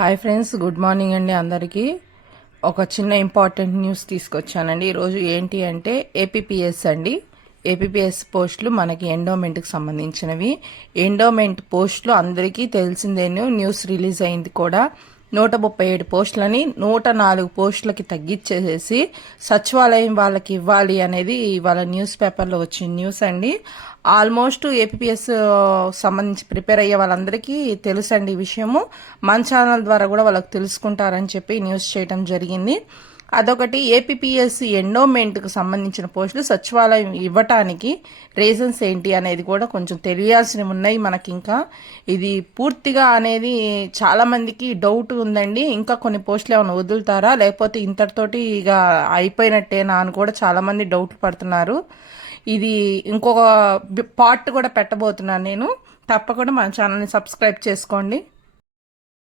Hi friends, good morning అండి అందరికీ. ఒక చిన్న ఇంపార్టెంట్ న్యూస్ తీసుకొచ్చానండి ఈరోజు. ఏంటి అంటే ఏపీపీఎస్ అండి. ఏపీపీఎస్ పోస్టులు మనకి ఎండోమెంట్కి సంబంధించినవి. ఎండోమెంట్ పోస్టులు అందరికీ తెలిసిందేను, న్యూస్ రిలీజ్ అయింది కూడా. 137 పోస్టులని 104 పోస్టులకి తగ్గించేసేసి సచివాలయం వాళ్ళకి ఇవ్వాలి అనేది ఇవాళ న్యూస్ పేపర్లో వచ్చిన న్యూస్ అండి. ఆల్మోస్ట్ ఏపీఎస్ సంబంధించి ప్రిపేర్ అయ్యే వాళ్ళందరికీ తెలుసండి ఈ విషయము. మన ఛానల్ ద్వారా కూడా వాళ్ళకి తెలుసుకుంటారని చెప్పి న్యూస్ చేయడం జరిగింది. అదొకటి. ఏపీఎస్ ఎండోమెంట్కి సంబంధించిన పోస్టులు సచివాలయం ఇవ్వటానికి రీజన్స్ ఏంటి అనేది కూడా కొంచెం తెలియాల్సినవి ఉన్నాయి మనకి. ఇంకా ఇది పూర్తిగా అనేది చాలా మందికి డౌట్ ఉందండి. ఇంకా కొన్ని పోస్టులు ఏమైనా వదులుతారా, లేకపోతే ఇంతటితోటి ఇక అయిపోయినట్టేనా అని కూడా చాలా మంది డౌట్లు పడుతున్నారు. ఇది ఇంకొక పార్ట్ కూడా పెట్టబోతున్నాను నేను. తప్పకుండా మన ఛానల్ని సబ్స్క్రైబ్ చేసుకోండి.